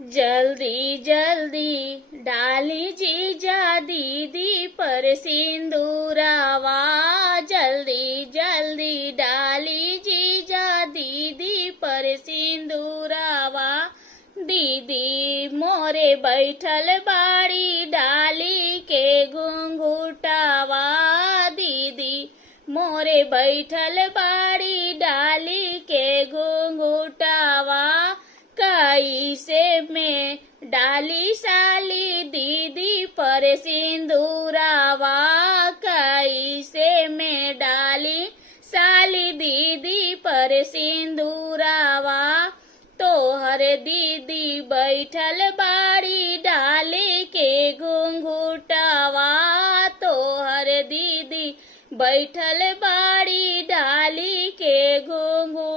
जल्दी जल्दी डाली जीजा दीदी पर सिंदूरावा, जल्दी जल्दी डाली जीजा दीदी पर सिंदूरावा। दीदी मोरे बैठल बाड़ी डाली के घुंघुटावा, दीदी मोरे बैठल बाड़ी डाली के घुंघुटावा। कैसे में डाली साली दीदी पर सिंदूरावा, कैसे में डाली साली दीदी पर सिंदूरावा। तोहर दीदी बैठल बाड़ी डाले के घुंघुटावा, तोहर दीदी बैठल बाड़ी डाली के घुंघुटावा।